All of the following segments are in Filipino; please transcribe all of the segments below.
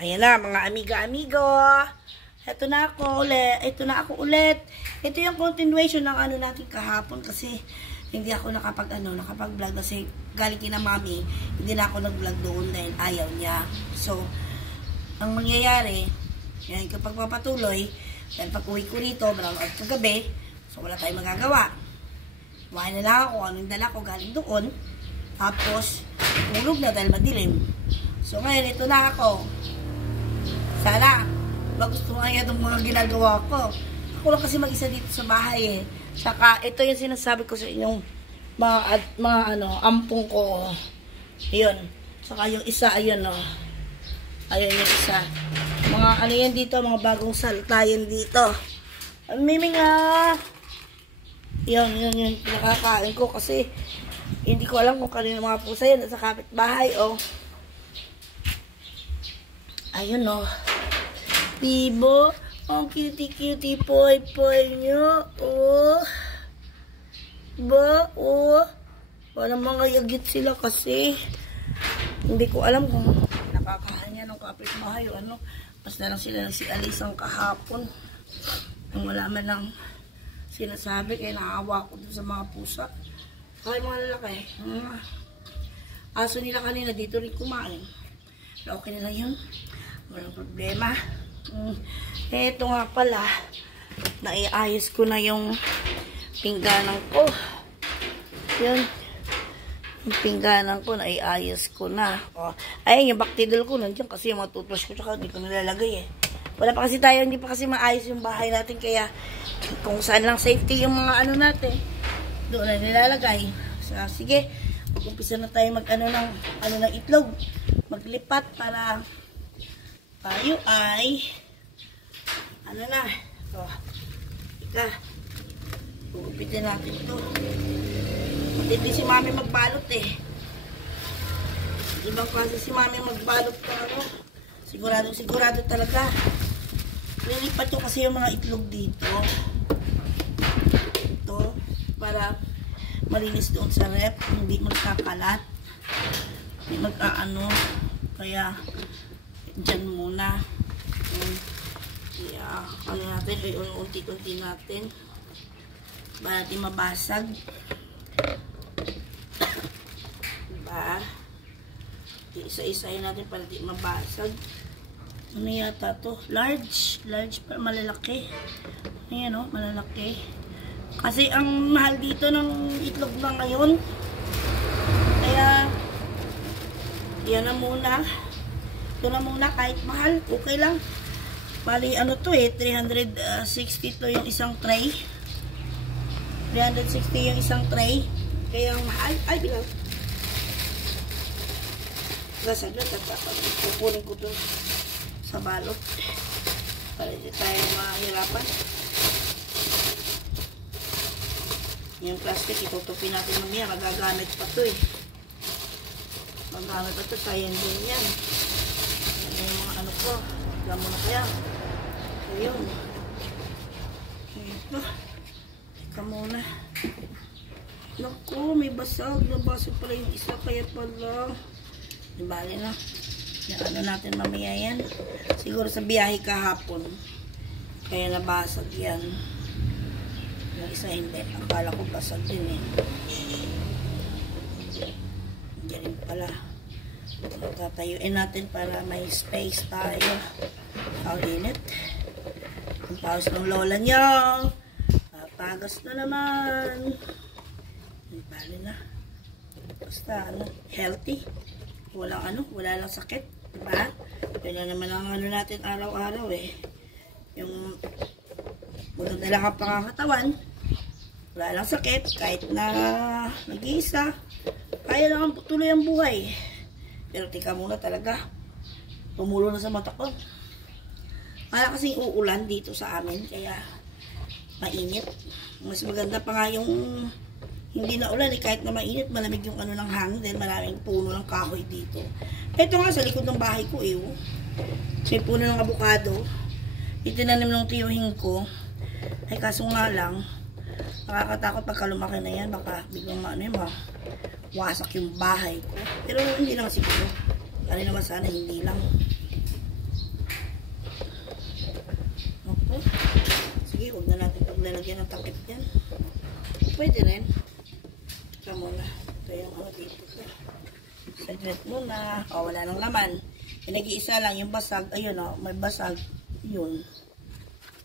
Ayan na, mga amiga-amigo. Ito na ako ulit. Ito yung continuation ng ano natin kahapon kasi hindi ako nakapag-vlog kasi galing kina mami. Hindi na ako nag-vlog doon dahil ayaw niya. So, ang mangyayari, yan, kapag papatuloy, dahil pag uwi ko rito, brown out kagabi, so wala tayong magagawa. Kumain na lang ako, anong dala ko galing doon. Tapos, tulog na dahil madilim. So, ngayon, ito na ako. Sana, magustuhan niya itong mga ginagawa ko. Ako lang kasi mag-isa dito sa bahay eh. Saka, ito yung sinasabi ko sa inyong mga ampong ko. Ayun. Saka yung isa, ayun o. Ayun yung isa. Mga ano yan dito, mga bagong salta yan dito. Mimi nga. Yun, pinakakain ko kasi hindi ko alam kung kanino mga pusa yan sa kapitbahay o. Ayun o. Diba? Ang cutie-cutie poy-poy nyo. Oh. Diba? Oh. Parang mga yagit sila kasi. Hindi ko alam kung nakakahan niya ng kapitbahay o ano. Basta lang sila nagsialisang kahapon. Nung wala man lang sinasabi, kaya naawa ko dun sa mga pusa. Kaya mga lalaki. Aso nila kanina dito rin kumain. Pero okay na lang yun. Walang problema. Eto nga pala, naiayos ko na yung pingganan ko. Yun. Yung pingganan ko, naiayos ko na. O, ayun, yung baktidol ko nandiyan kasi yung mga toothbrush ko tsaka hindi ko nilalagay eh. Wala pa kasi tayo, hindi pa kasi maayos yung bahay natin kaya kung saan lang safety yung mga ano natin, doon na nilalagay. So, sige, mag-umpisa na tayo ng itlog. Maglipat para tayo ay ano na. So, ika. Upitin natin ito. Matindi si mami magbalot eh. Ibang klase si mami magbalot pa ano. Sigurado talaga. Lilipat ko kasi yung mga itlog dito. Ito. Para malinis doon sa rep. Hindi magkakalat. Hindi mag-aano. Kaya dyan muna. Kaya ano natin. Unti-unti natin. Para natin mabasag. Diba? Isa-isahin natin para di mabasag. Ano yata to? Large pa, malalaki. Ayan o, malalaki. Kasi ang mahal dito ng itlog na ngayon. Kaya, yan na muna. Ito na muna, kahit mahal, okay lang. Bali, ano to eh, 360 to yung isang tray. 360 yung isang tray. Kaya ang mahal, ay bilang. Saglit, pupunin ko to sa balot para hindi tayo mahirapan. Yung plastic itutupin natin mamaya, magagamit pa to eh. Magagamit pa to, sayang din yan. Yan yung mga ano ko, gamo na kaya. Ayun. Ito. Teka muna. Naku, may basag. Nabasag pala yung isa, kaya pala bali na. Yung ano natin mamaya yan. Siguro sa biyahe kahapon. Kaya nabasag yan. Yung isa hindi. Akala ko basag din eh. Diyan pala. Tatayuin natin para may space tayo. Ang init. Ang paus ng lola nyo. Papagas na naman. Bali na. Basta healthy. Wala lang sakit, diba? Yan na naman ang natin araw-araw eh. Yung maganda lang ang pangangatawan, wala lang sakit, kahit na nag-iisa, kaya lang tuloy ang buhay. Pero tika muna talaga, tumulo na sa mata ko. Para kasing uulan dito sa amin, kaya mainit. Mas maganda pa nga yung hindi na ulan eh, kahit na mainit, malamig yung ano ng hangin dahil maraming puno ng kahoy dito. Ito nga sa likod ng bahay ko eh. May puno ng abukado. Itinanim ng tiyuhin ko. Ay kaso nga lang, nakakatakot pagka lumaki na yan, baka biglang wasak yung bahay ko. Pero hindi naman siguro. Kali naman sana hindi lang. Huwag lalagyan ng takip yan. Pwede rin. Ito muna. Ito yung ano dito. Saglit muna. O, wala nang laman. Nag-iisa lang yung basag. Ayun o, may basag. Yun.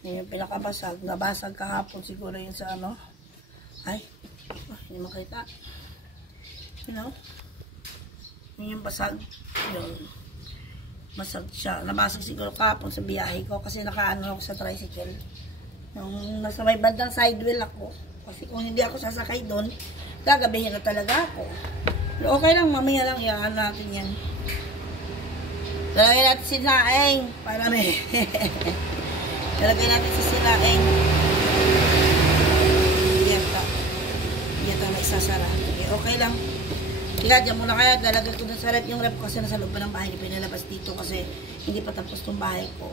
Yun yung pinakabasag. Nabasag kahapon siguro yun sa ano. Ay. Hindi makita. You know? Yun yung basag. Yun. Basag siya. Nabasag siguro kahapon sa biyahe ko. Kasi nakaano ako sa tricycle. Yung nasa may bandang side wheel ako. Kasi kung hindi ako sasakay doon, gagabihin na talaga ako. Pero okay lang, mamaya lang yan natin yan. Lalagay natin si sinaing para may lalagay natin si sinaing. Yata may isasara. Okay lang. Kaya dyan muna kaya lalagay ko dun sa rep yung rep kasi nasa loob pa ng bahay. Hindi pinalabas dito kasi hindi pa tapos tong bahay ko.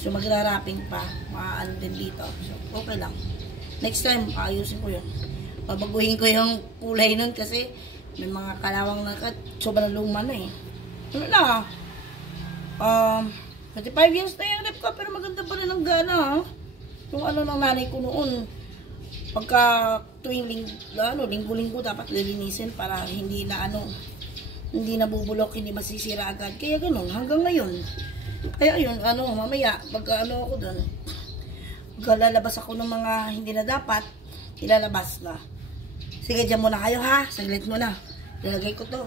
So magra-wrapping pa. Maano din dito. So okay lang. Next time, ayusin ko yun. Babaguhin ko yung kulay nun kasi may mga kalawang na sobrang luma na eh. Ano na? 35 years na yung rep ko pero maganda pa rin ang gana ha. Yung ano ng nanay ko noon. Pagka tuwing linggo-linggo dapat lilinisin para hindi na ano, hindi nabubulok, hindi masisira agad. Kaya ganun, hanggang ngayon. Kaya yun, ano, mamaya, pagka ano ako dun, lalabas ako ng mga hindi na dapat, ilalabas na. Sige, dyan muna kayo ha. Saglit muna. Lalagay ko to.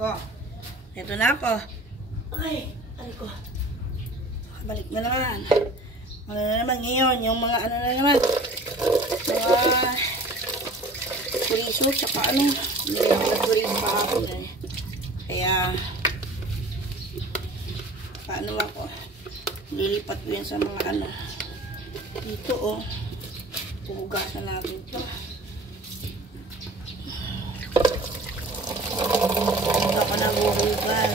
Oh, ito na ako. Ay, ano ko. Balik na naman. Ano na naman ngayon, yung mga ano na naman. Mga chorizo, tsaka ano. Hindi ako nag-chorizo pa ako eh. Kaya, paano ako. Lilipat ko yan sa mga ano. Dito oh. Puhugasan natin ito. Ito ako naguhugas.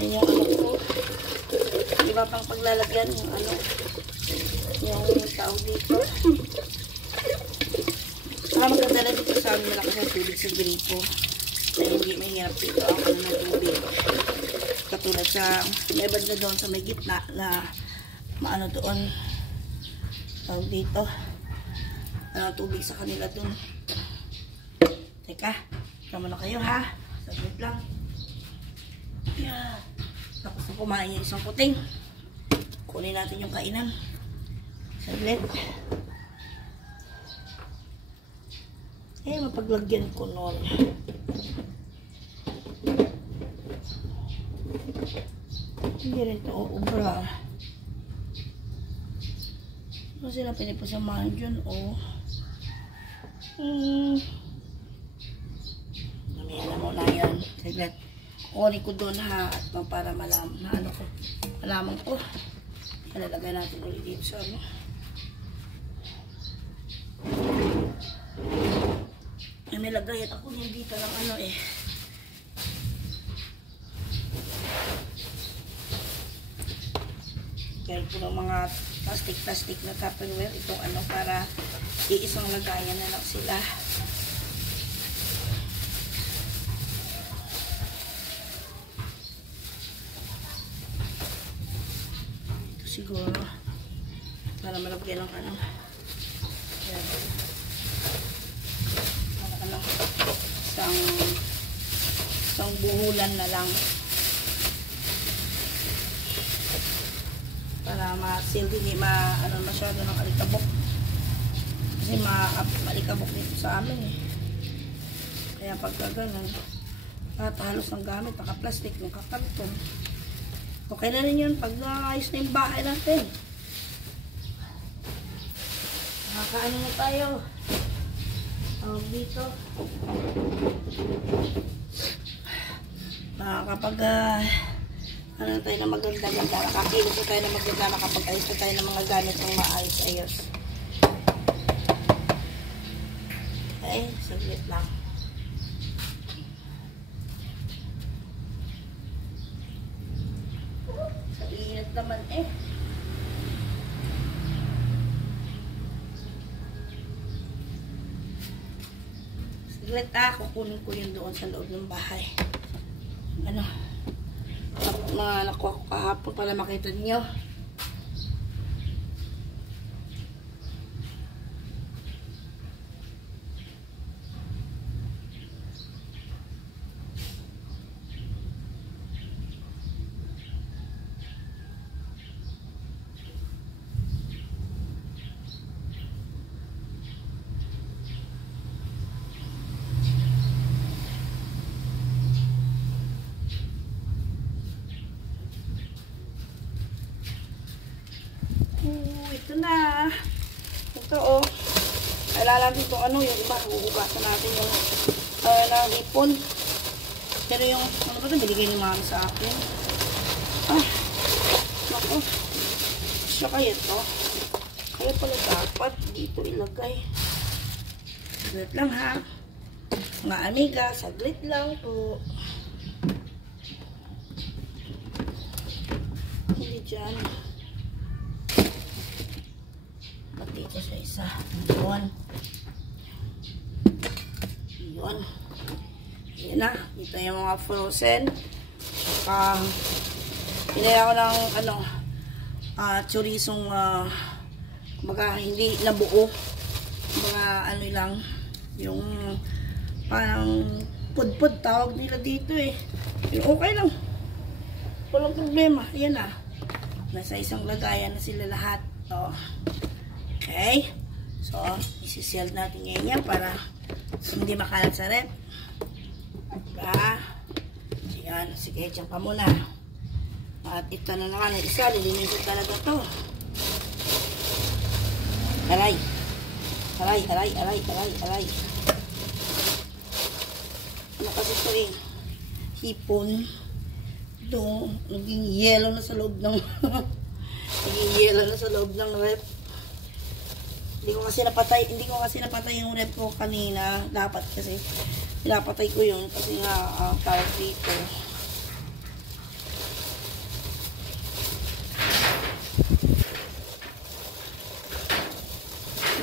Yan yung ano ko. Diba pang paglalagyan yung ano. Yung tawag dito. Maganda na dito sa amin malakas ang tubig sa gripo. Kaya hindi mahirap dito ako na ng tubig. Katulad sa may bad na doon sa may gitna na maano doon. Tawag dito. Tubig sa kanila doon. Teka, kama na kayo ha. Saglit lang. Yeah. Tapos na kumain yung isang puting. Kunin natin yung kainan. Saglit. Eh, mapaglagyan ko nun. Hindi rin ito uubra. Ano sila pinipasamahan dyan? Oh. Alam mo na yan. Saglit. Kunin ko doon ha. At para malaman ko. Nalalagay natin ulit dito sa ano. May lagay at ako dito lang ano eh. Kaya ko ng mga plastic na Tupperware. Itong ano para iisang lagayan na lang sila. Siguro para malagyan ng ano isang buhulan na lang para ma-seal hindi masyado ng alikabok kasi maalikabok dito sa amin eh. Kaya pagka ganun halos ng gamit naka-plastic, naka-karton. Okay na rin yun pag naayos na yung bahay natin. Nakakaano na tayo. Dito. Kapag Ano tayo na maganda-ganda. Nakakilos na tayo na maganda. Nakapag-ayos na tayo ng mga gamit ng maayos-ayos. Okay, saglit lang. Sa init naman eh. Saglit kukunin ko yun doon sa loob ng bahay. Ano? Mga nakuha ko kahapon para makita niyo. Ito na. Ito oh. Kailangan natin itong ano, yung iba. Huhugasan natin yung hipon. Pero yung, ano ba ito? Binigay ni mami sa akin. Ah. Naku. Siya kaya ito. Kaya pala dapat dito ilagay. Saglit lang ha. Mga amiga, saglit lang po. Hindi dyan. Dito sa isa. Yun. Yun. Yan na. Ito yung mga frozen. Saka, pinaya ko ng, ano, chorizong, kumbaga, hindi nabuo. Mga, ano lang, yung, parang, pud-pud, tawag nila dito eh. Yung okay lang. Walang problema. Yan na. Nasa isang lagayan na sila lahat. Oh. Okay. So, isi-seal natin ngayon yan para hindi makalat sa rep. Diba? Ayan. Sige, dyan pa muna. At ito na naman ang isa. Lilinisin talaga to. Aray. Aray, aray, aray, aray, aray. Ano kasi ito eh? Hipon. Ito, naging yellow na sa loob ng naging yellow na sa loob ng rep. Hindi ko kasi napatay yung rep ko kanina. Dapat kasi pinapatay ko yun kasi nga tawag dito.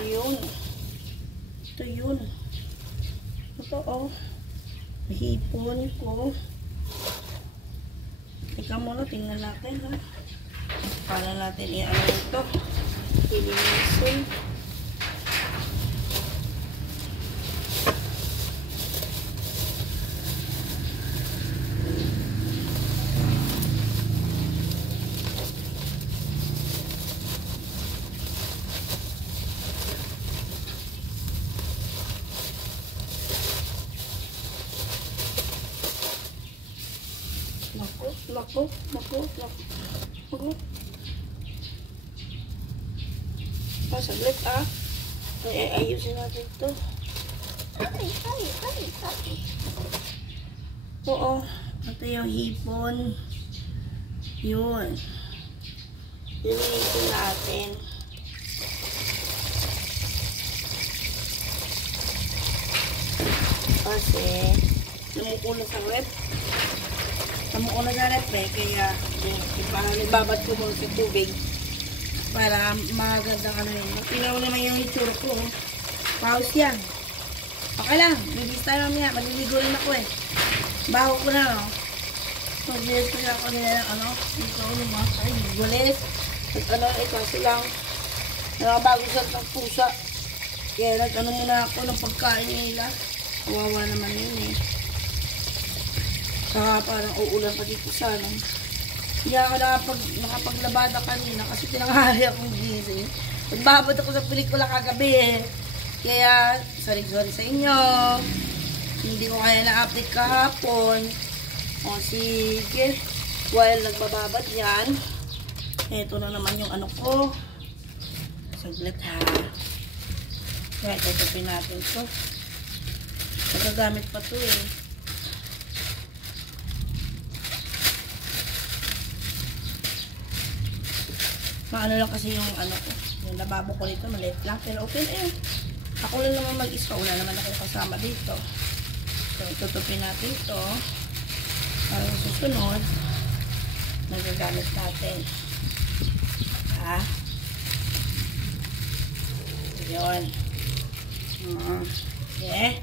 Yun. Ito yun. Ito oh. Hipon ko. Ika muna, tingnan natin ha. Paano natin i-ano ito. Ilinisin. Naku. Saglit ayusin natin ito. Oo. Ito yung hipon. Yun. Linisin natin. Kasi lumukuna sa rep. Lumukuna sa rep kaya ibabad ko muna sa tubig. Para magandang ano yun. Tingnan mo naman yung itsura ko. Pause yan. Okay lang. Bibis tayo mamaya. Maliligo rin ako eh. Baho ko na, no? Mag-bilis ko na ako nila ng ano. Ito, yung mga gulis. At ano, kasi lang. Nakabago sa ng pusa. Kaya nag-ano muna ako ng pagkain nila. Kawawa naman yun eh. Saka parang uulan pa dito sa ano. Hindi ako nakapaglabada kanina kasi tinanghali akong gising. Nagbabad ako sa pelikula kagabi eh. Kaya, sorry sa inyo. Hindi ko kaya na-update kahapon. O sige. While nagbababad yan. Ito na naman yung ano ko. Saglit ha. Kaya tutupin natin ito. Nagagamit pa ito eh. Maano lang kasi yung ano ko. Yung lababo ko dito, maliit lang. Pero okay na yun. Ako lang naman mag-isa. Wala naman ako kasama dito. So, tutupin natin ito. Para yung susunod, magagamit natin. Ha? Yun. Okay.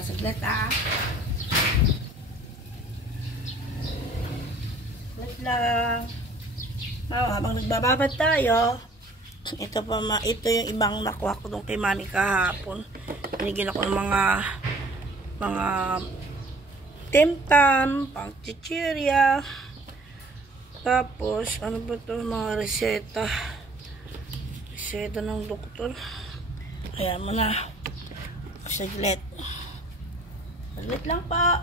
Saglit Saglit lang. Habang nagbababad tayo, ito yung ibang nakuha ko dun kay mami kahapon. Binigyan ako ng mga timtam, pang chichirya. Tapos, ano ba ito? Mga reseta. Reseta ng doktor. Ayan mo na. Saglit. Saglit lang pa.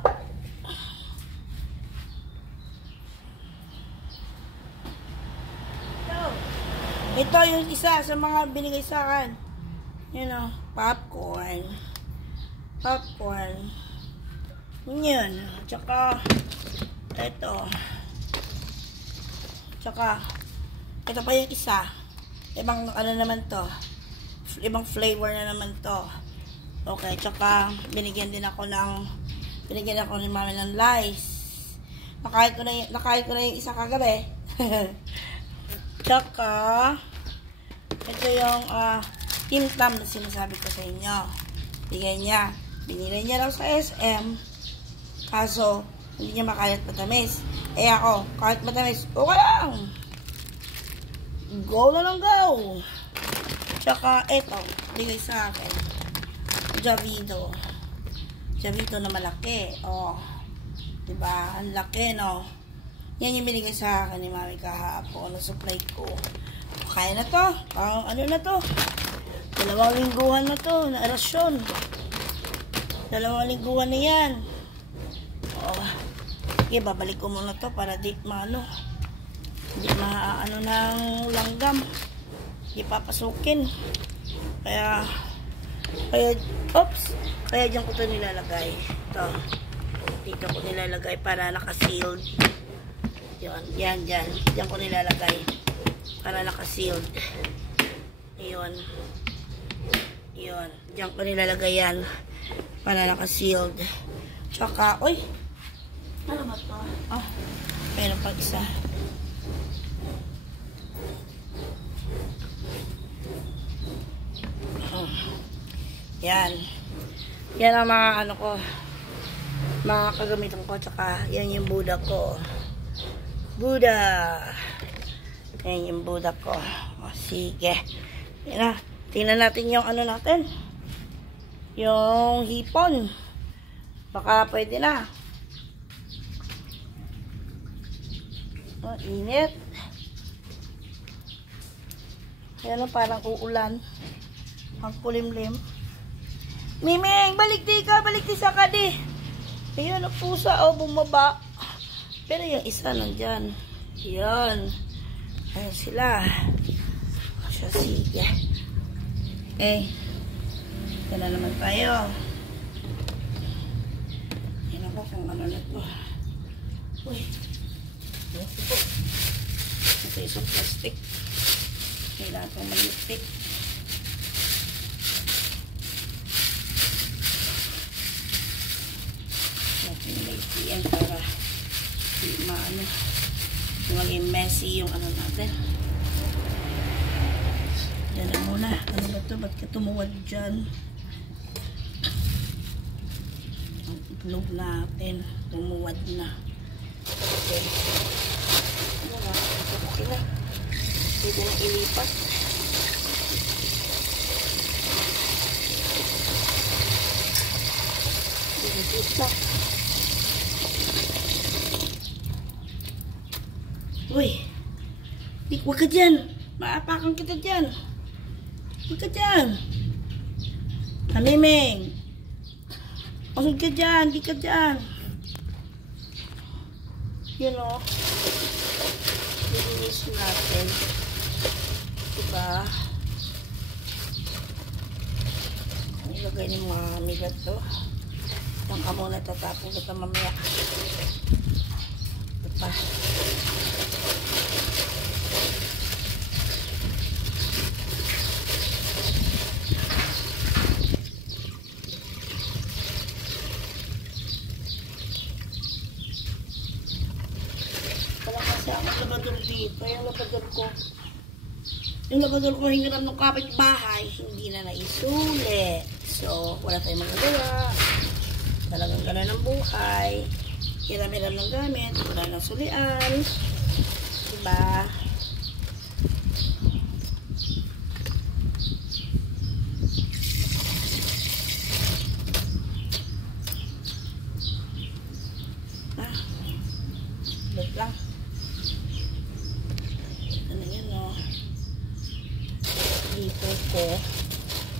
Ito yung isa sa mga binigay sa akin. You know, popcorn. Popcorn. Yun. Tsaka, ito. Tsaka, ito pa yung isa. Ibang ano naman to. Ibang flavor na naman to. Okay, tsaka binigyan ako ni mami ng lice. Nakain ko na yung isa kagabi. Tsaka ito yung timtam na sinasabi ko sa inyo. Bigyan niya. Binili niya lang sa SM. Kaso, hindi niya makayat matamis. Eh ako, kahit matamis, okay lang. Go na lang go. Tsaka ito, bigay sa akin. Javito. Javito na malaki. Oh. Diba? Ang laki, no? Yan yung binigay sa akin ni mami kahapon. Ano supply ko. Kaya na to. Ano na to? 2 lingguhan na to. Na rasyon. 2 lingguhan na yan. Oh. Okay, babalik ko muna to para di maano. Hindi maano ng langgam. Hindi papasukin. Kaya dyan ko ito nilalagay. Ito. Dito ko nilalagay para naka-sealed. Yan. Dyan ko nilalagay. Para naka-sealed. Yun. Dyan ko nilalagay yan. Para naka-sealed. Tsaka, uy! Ano ba ito? Meron pang isa. Yan. Yan ang mga ano ko. Mga kagamitan ko. Tsaka yan yung Buddha ko. Buddha. Yan yung Buddha ko. O, sige. Yan na. Tingnan natin yung ano natin. Yung hipon. Baka pwede na. O, init. Yan na parang uulan. Ang kulimlim. Miming, balik di sa ka di. Ayun, ang pusa, bumaba. Pero yung isa nandyan. Yan. Ayan sila. Siya, sige. Okay. Yan na naman tayo. Yan ako kung ano na to. Uy. Ito isang plastic. Kailangan itong malipik. Yan para maano maging messy yung ano natin. Yan na muna. Ano ba ito? Ba't ka tumuwad dyan? Ang itlog natin tumuwad na. Okay. Ano nga? Okay na. Pwede na ilipat. Ito. Uy, huwag ka dyan. Maapakan kita dyan. Huwag ka dyan. Miming. Huwag ka dyan. Di ka dyan. Yun o. Lilinis natin. Diba? lagay ng mga migat to. Yan ka muna, tatapon ko ito mamaya. Ito pa. Wala kasi akong labador dito. Yung labador ko hiniram ng kapitbahay, hindi na naisulit. So, wala tayong magagawa. Talagang gano'n ang buhay. Hiram-hiram ng gamit, wala nang sulian. Diba? Look lang. Ano yun, no? Dito ko.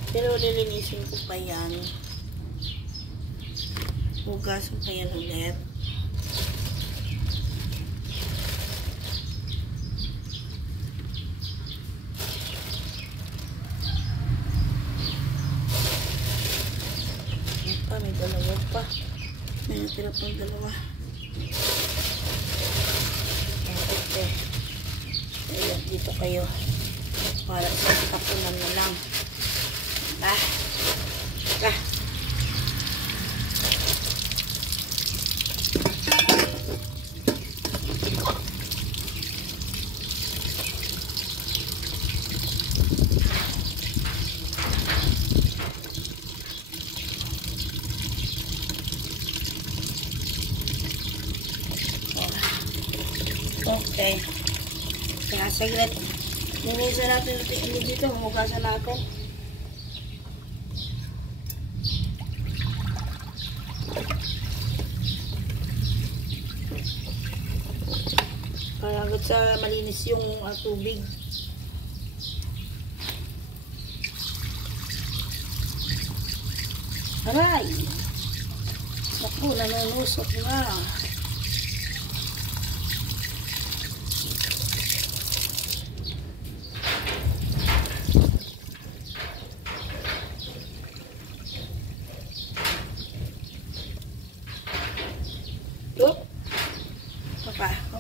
Pero lilinisin ko pa yan. Hugasan pa yan ulit. May dalawa pa. May natira pang dalawa. Okay. Ayan, dito kayo. Para sa tapunan na lang. Okay. Kaya saglit. Ninisan natin dito. Humugasan natin. Para hanggat sa malinis yung tubig. Aray! Naku, nanunusok na.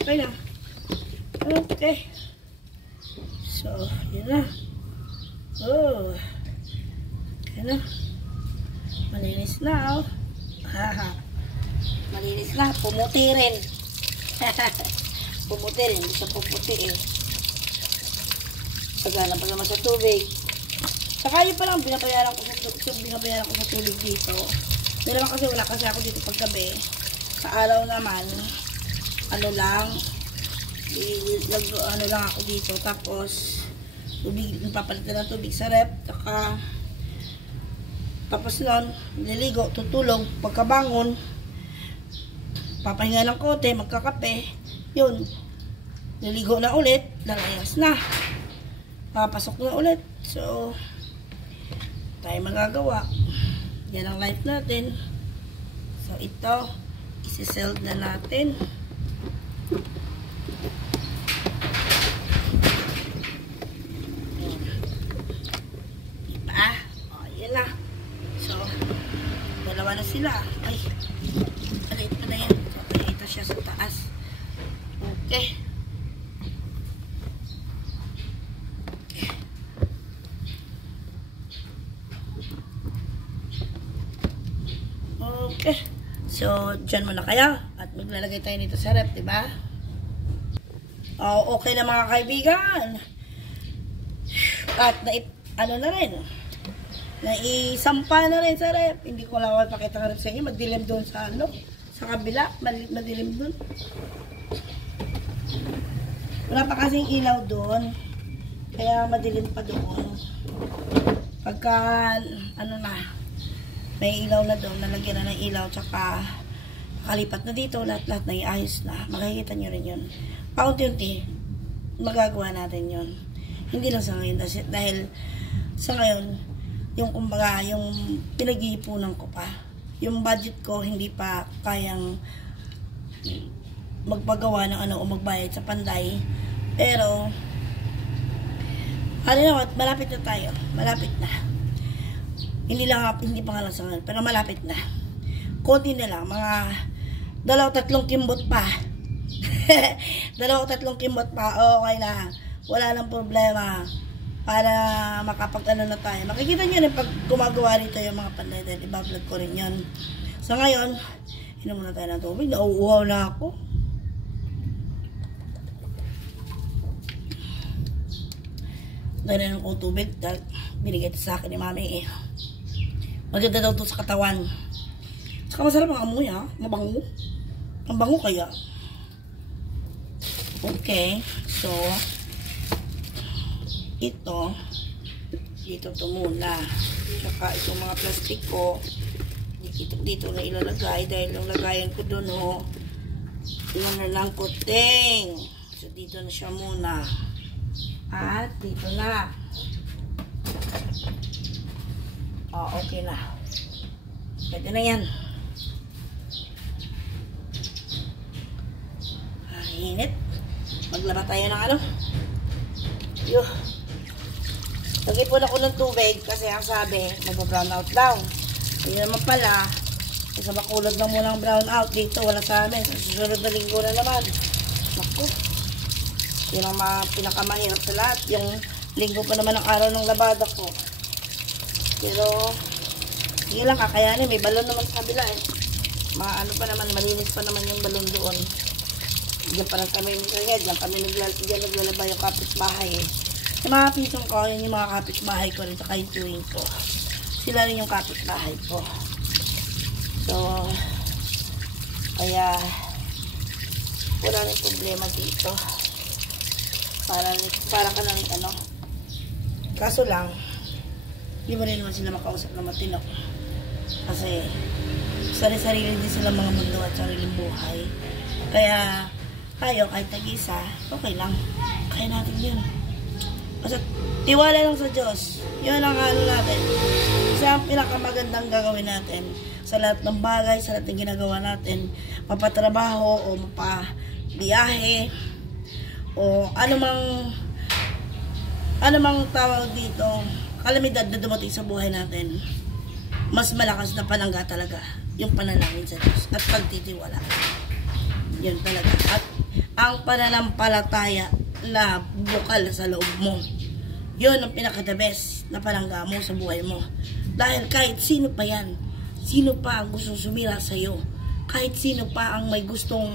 Okay na. Okay. So, yun na. Oh. Yun na. Malinis na, oh. Haha. Malinis na. Pumuti rin. Pumuti rin. Hindi siya puputi eh. Sagana pa naman sa tubig. Saka yun pa lang, binabayaran ko sa tubig dito. Hindi naman kasi wala kasi ako dito paggabi. Sa araw naman, ano lang ako dito, tapos tubig, papalitan ng tubig sa rep, tapos nun, nililigo, tutulog, pagkabangon, papahinga ng kote, magkakape, yun, niligo na ulit, lalayas na, papasok na ulit. So, tayo magagawa. Yan ang life natin. So, ito, isi-seld na natin. Diba? O, yan na. So, dalawa na sila. Ay, maliit pa na yan. So, ito siya sa taas. Okay. Okay. So, dyan muna kayo. At maglalagay tayo nito sa rep, diba? Oh, okay na mga kaibigan. At naisampa na rin sa rep. Hindi ko lang pakita ka rin sa inyo. Madilim doon sa sa kabila. Madilim doon. Wala pa kasing ilaw doon. Kaya madilim pa doon. Pagka, may ilaw na doon, nalagyan na ng ilaw, tsaka nakalipat na dito, lahat-lahat na iayos na. Makikita nyo rin yun. Paunti-unti, magagawa natin yun. Hindi lang sa ngayon, dahil sa ngayon, yung kumbaga, yung pinag-iipunan ko pa. Yung budget ko, hindi pa kayang magpagawa ng o magbayad sa panday. Pero, malapit na tayo. Malapit na. Hindi pa nga lang sa ngayon, pero malapit na. Konti na lang, mga 2-3 kimbot pa. 2-3 kimbot pa, okay na. Wala nang problema. Para makapag-ano na tayo. Makikita nyo rin pag gumagawa rito yung mga panday dahil ibablog ko rin yun. So ngayon, inom muna tayo ng tubig. Nauuhaw na ako. Dahil kong tubig dahil binigay ito sa akin ni mami eh. Maganda daw ito sa katawan. Saka masarap ang amoy ha. Mabango. Ang bango kaya. Okay. So, ito. Dito ito muna. Saka itong mga plastic ko. Dito na ilalagay. Dahil yung lagayan ko doon ho. Yun na lang kuting. So, dito na siya muna. At dito na. Okay na. Pwede na yan. Init. Maglaba tayo ng ano. Nag-ipon ako ng tubig kasi ang sabi, mag-brown out daw. Hindi naman pala. Isa makulog lang muna ang brown out. Dito, wala sa amin. Sa susunod na linggo na naman. Naku. Yun ang pinakamahirap sa lahat. Yung linggo pa naman ang araw ng labada ko. Pero, hindi lang kakayanin. May balon naman sa kabila eh. Ano pa naman, malinis pa naman yung balon doon. Diyan parang kami diyan kami naglalaba yung kapitbahay eh. Yung mga pitong ko, yun yung mga kapitbahay ko rin, saka yung tuwing ko. Sila rin yung kapitbahay ko. So, kaya, wala rin problema dito. Para ka lang ano. Kaso lang, hindi mo rin naman sila makausap na matino. Kasi, sarili-sarili din sila mga mundo at sariling buhay. Kaya, tayo kahit tag-isa, okay lang. Kaya natin yun. Basta, tiwala lang sa Diyos. Yun ang ano natin. Isa ang pinakamagandang gagawin natin. Sa lahat ng bagay, sa lahat ng ginagawa natin. Mapatrabaho o mapabiyahe o anumang tawag dito, kalamidad na dumating sa buhay natin, mas malakas na panangga talaga yung panalangin sa Diyos at pagtitiwala. Yun talaga. At ang pananampalataya na bukal sa loob mo, yun ang pinaka-the best na panangga mo sa buhay mo. Dahil kahit sino pa yan, sino pa ang gustong sumira sa iyo, kahit sino pa ang may gustong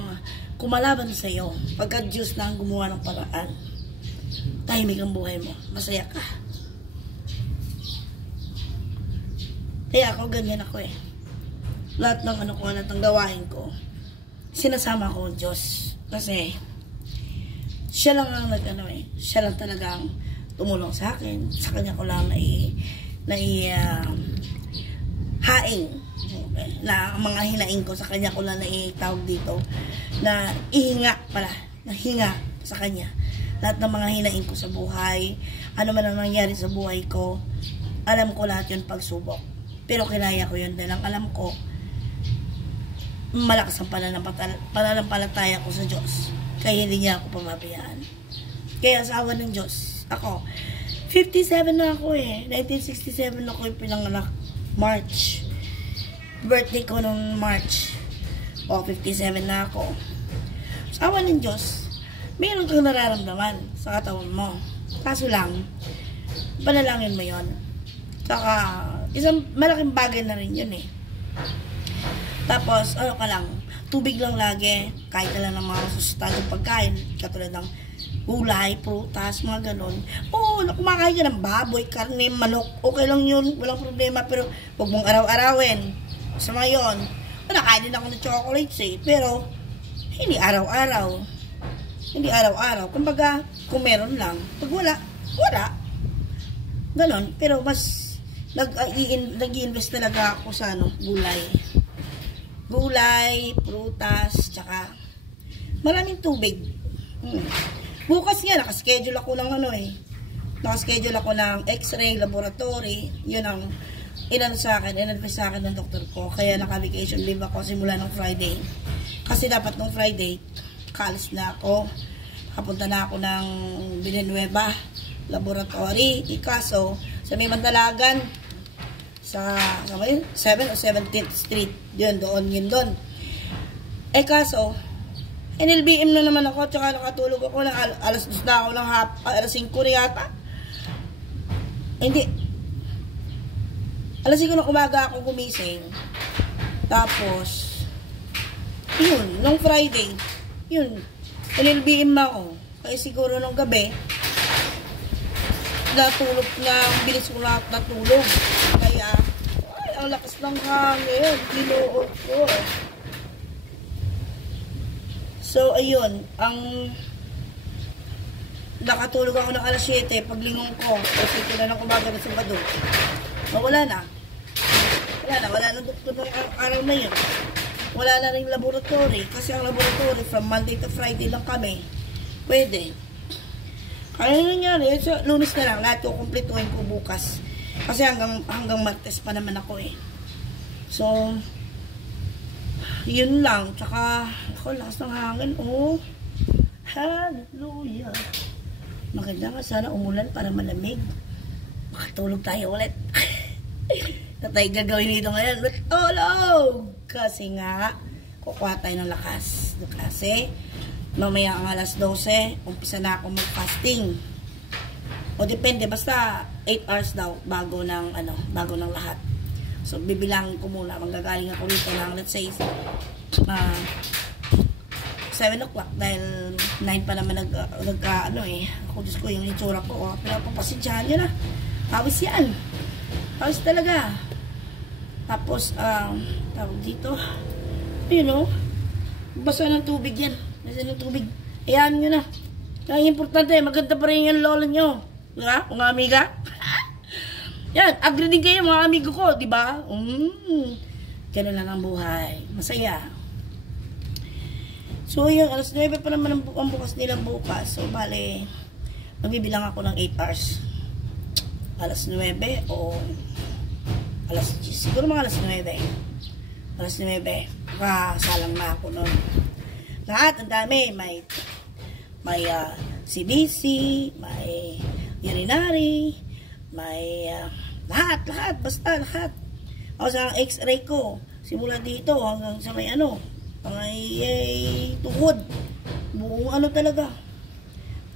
kumalaban sa iyo, pagka Diyos na ang gumawa ng paraan, tahimik ang buhay mo, masaya ka. Kaya ako, ganyan ako eh. Lahat ng ano ko, lahat ng gawain ko, sinasama ko ang Diyos. Kasi, siya lang ang nag-ano eh. Siya lang talagang tumulong sa akin. Sa kanya ko lang haing. Na mga hinaing ko, sa kanya ko lang naitawag dito. Na ihinga pala. Nahinga sa kanya. Lahat ng mga hinaing ko sa buhay, ano man ang nangyari sa buhay ko, alam ko lahat yun pagsubok. Pero kinaya ko yun dahil ang alam ko, malakas ang pananampalataya ko sa Diyos. Kaya hindi niya ako pamabayaan. Kaya sa awa ng Diyos, ako, 57 na ako eh. 1967 ako yung pinanganak. March. Birthday ko nung March. 57 na ako. Sa awa ng Diyos, mayroon kang nararamdaman sa katawan mo. Kaso lang, panalangin mo yon. Saka, isang malaking bagay na rin yun eh. Tapos, ano ka lang, tubig lang lagi, kahit na lang ng mga sustansyang pagkain, katulad ng gulay, prutas, mga ganun. Oo, kumakain ka ng baboy, karne, manok, okay lang yun, walang problema, pero huwag mong araw-arawin. Sa mga yun, nakain din ako ng chocolates eh, pero hindi araw-araw. Hindi araw-araw. Kumbaga, kung meron lang, pag wala, wala. Ganon, pero mas nag-i-invest talaga ako sa gulay. Gulay, prutas, tsaka maraming tubig. Bukas nga, nakaschedule ako ng nakaschedule ako ng x-ray laboratory. Yun ang in-advise sa akin ng doktor ko. Kaya naka-vacation leave ako simula ng Friday. Kasi dapat nung Friday, kalis na ako. Kapunta na ako ng Villanueva laboratory. Ikaso, sa may Mandalagan, Sa 7 o 17th Street. Yun doon. Eh kaso, NLBM na naman ako, tsaka nakatulog ako ng alas 2 na ako ng alas 5 na yata. Hindi. Alas 5 ng umaga ako gumising. Tapos, yun, nung Friday, yun, NLBM na ako. Kaya siguro nung gabi, natulog na, bilis ko na natulog. Kaya, ay, ang lakas ng hangin, ginuod ko. So, ayun, nakatulog ako ng alas 7, paglingon ko, kasi ko na ng umaga ng Sabado. Wala na. Wala na doktor ng araw na yun. Wala na rin laboratory, kasi ang laboratory, from Monday to Friday lang kami. Pwede. Kaya nangyari, so, Lunes na lang, lahat ko kumpletuhin ko bukas. Kasi hanggang Martes pa naman ako eh. So, yun lang. Tsaka, ako, lakas ng hangin. Oh, hallelujah. Maganda nga, sana umulan para malamig. Makatulog tayo ulit. Tatay gagawin dito ngayon. Tulog! Kasi nga, kukuha tayo ng lakas. Kasi, mamaya ang alas 12, umpisa na ako mag-fasting. O depende, basta 8 hours daw bago ng lahat. So, bibilangin ko muna. Manggagaling ako dito ng, let's say, 7 o'clock. Dahil 9 pa naman ako, Diyos ko, yung itsura ko. Pero papasidyahan nyo na. Pawis yan. Pawis talaga. Tapos, tawag dito. Ayun o. Basa ng tubig yan. Basa ng tubig. Ayan nyo na. Ang importante, maganda pa rin yung lola nyo. Diba? Mga amiga. Yan, agree din kayo mga amigo ko, di ba? Ganun lang ang buhay. Masaya. So, yun, alas 9 pa naman ang bukas nila bukas. So, bale, magbibilang ako ng 8 hours. Alas 9 o alas 10. Siguro mga alas 9. Alas 9. Salang na ako nun. Lahat, ang dami. May CBC, may urinary, may lahat, basta lahat. Ako sa x-ray ko, simula dito hanggang sa may tuhod. Buong talaga.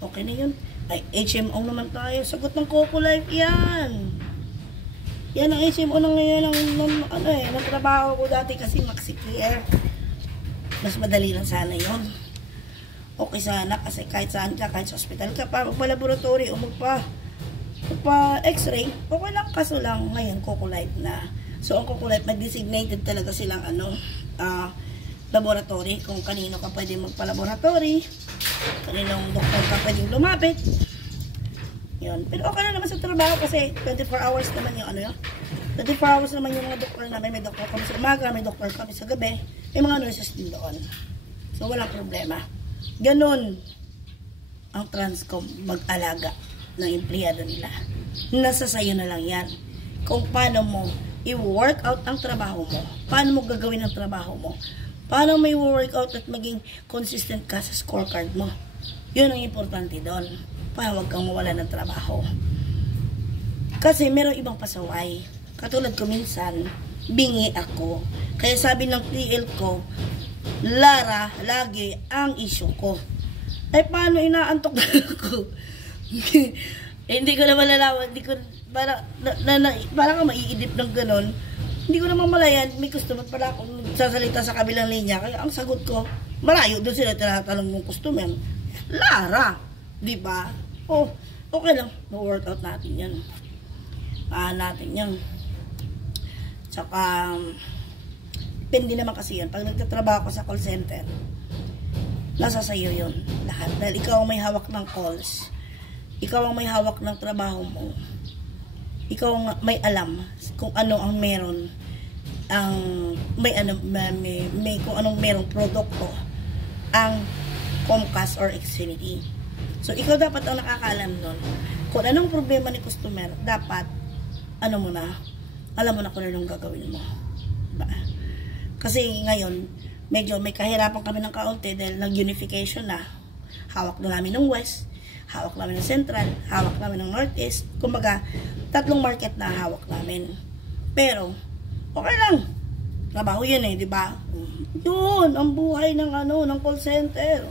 Okay na yun. Ay, HMO naman tayo. Sagot ng Coco Life yan. Yan ang HMO na ngayon ng trabaho ko dati kasi MaxiCare. Mas madali lang sana yun. Okay sana kasi kahit saan ka, kahit sa hospital ka pa, magpa-laboratory o magpa-x-ray, okay lang, kaso lang ngayon Coco Life na. So ang Coco Life, mag-designated talaga silang laboratory, kung kanino ka pwede magpa-laboratory, kaninong doktor ka pwedeng lumapit. Yun. Pero okay na naman sa trabaho kasi 24 hours naman yung 24 hours naman yung mga doktor namin. May doktor kami sa umaga, may doktor kami sa gabi, may mga nurses din doon. So walang problema. Ganon ang Transcom mag-alaga ng empleyado nila. Nasa sayo na lang yan. Kung paano mo i-work out ang trabaho mo, paano mo gagawin ang trabaho mo, paano mo i-work out at maging consistent ka sa scorecard mo. Yun ang importante doon. Para huwag kang mawala ng trabaho. Kasi meron ibang pasaway. Katulad ko minsan, bingi ako. Kaya sabi ng TL ko, Lara, lagi ang issue ko. Ay, paano inaantok na ako? Hindi ko na malalaman. Hindi ko, para ka maiidip ng ganon. Hindi ko naman malayan. May customer pala akong sasalita sa kabilang linya. Kaya ang sagot ko, malayo doon sila tinatanong ng customer. Lara, di ba? Oh, okay lang. Ma-workout natin yan. Natin yan. Tsaka, depende naman kasi yun. Pag nagtatrabaho ko sa call center, nasa sayo yun. Lahat. Dahil ikaw ang may hawak ng calls. Ikaw ang may hawak ng trabaho mo. Ikaw ang may alam kung ano ang meron. May kung anong merong produkto ang Comcast or Xfinity. So, ikaw dapat ang nakakaalam nun. Kung anong problema ni customer, dapat, alam mo na kung anong gagawin mo. Diba? Kasi ngayon, medyo may kahirapan kami ng kaunti dahil nag-unification na. Hawak na namin ng West, hawak namin ng Central, hawak namin ng Northeast. Kumbaga, 3 market na hawak namin. Pero, okay lang. Trabaho yan eh, di ba? Yun, ang buhay ng ng call center.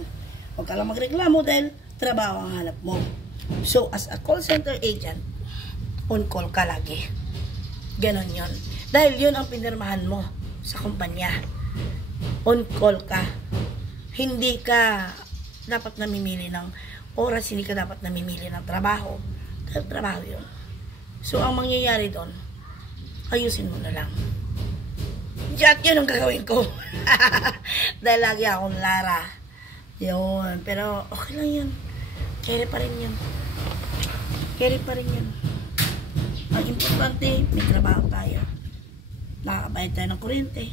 Huwag ka lang magreklamo dahil trabaho ang hanap mo. So, as a call center agent, on call ka lagi. Ganon yun. Dahil yun ang pinirmahan mo sa kumpanya. On call ka. Hindi ka dapat namimili ng oras, hindi ka dapat namimili ng trabaho. Dahil trabaho yun. So, ang mangyayari doon, ayusin mo na lang. At yun ang gagawin ko. Dahil lagi akong Lara. Yun. Pero okay lang yun. Carry pa rin yun. Carry pa rin yun. Ang importante, may trabaho tayo. Nakakabayad tayo ng kuryente,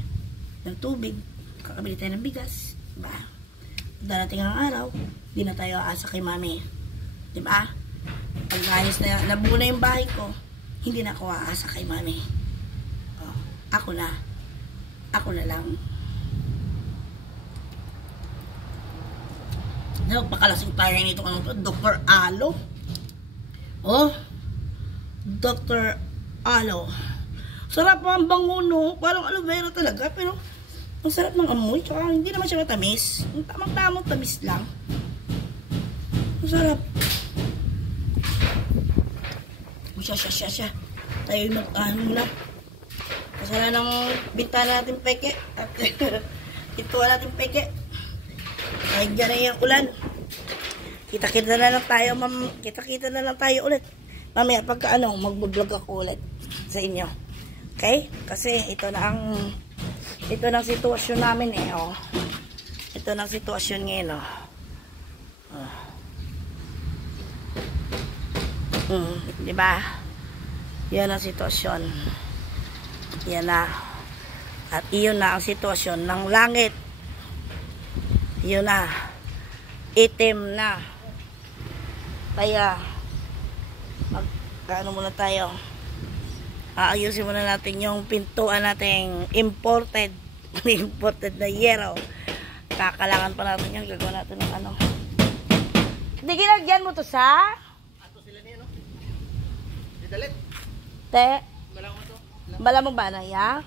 ng tubig, kakabili tayo ng bigas. Diba? Darating ang araw, di na tayo aasa kay mami. Diba? Pag ayos na nabuo na yung bahay ko, hindi na ako aasa kay mami. Oh, ako na. Ako na lang. Napakalasing tayo nito. Ano to? Dr. Alo. Oh. Dr. Alo. Sarap ang bango, no? Parang aloe vera talaga. Pero, ang sarap ng amoy. Tsaka hindi naman siya matamis. Ang tamang-tamang tamis lang. Ang sarap. Siya. Tayo yung mag-ano muna. Kasala ng bintana natin peke at ituwa natin peke. Ay dyan na yung ulan. Kita-kita na lang tayo, ma'am. Kita-kita na lang tayo ulit. Mamaya pagka mag-vlog ako ulit sa inyo. Okay? Kasi ito na ang sitwasyon namin eh. Oh. Ito na ang sitwasyon ngayon. Oh. Diba? Yan ang sitwasyon. Yan na. At iyon na ang sitwasyon ng langit. Yun na. Itim na. Kaya, muna tayo. Aayusin muna natin yung pintuan nating imported. Imported na yero. Kakalangan pa natin yan. Gagawa natin ng ano. Hindi ginagyan mo to sa? Ato sila niya, no? Didalit. Te. Bala mo ba na ya?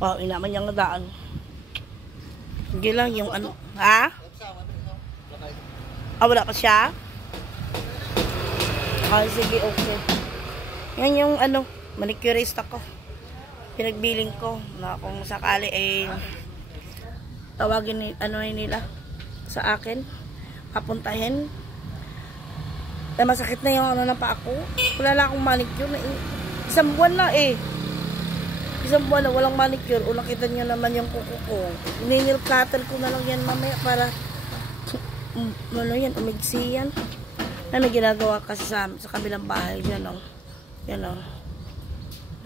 Oh, inaman niyang nadaan. Hindi lang yung ano. Ha? Wala pa siya? Oh, sige, okay. Yan yung manicurista ko. Pinagbiling ko na kung sakali ay tawagin nila sa akin. Papuntahin. Masakit na yung ng pa ako. Wala na akong manicure na isang buwan na eh. Isang buwan na walang manicure. O nakita nyo naman yung kuko ko. Ninil cutter ko na lang yan mamaya para umigsi yan. Na may ginagawa kasi sa kabilang bahay dyan o. Yan o.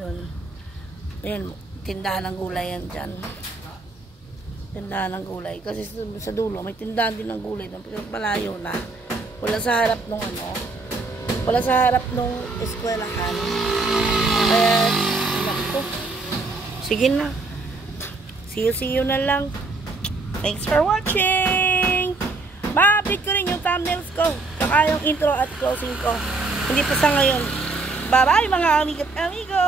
Yun. Ayan, tindahan ng gulay yan dyan. Tindahan ng gulay. Kasi sa dulo may tindahan din ng gulay. Palayo na. Wala sa harap nung wala sa harap nung eskwelahan. Kaya, ko. Sige na. See you na lang. Thanks for watching. Ma-update ko rin yung thumbnails ko. Saka yung intro at closing ko. Hindi pa sa ngayon. Bye-bye mga amigo.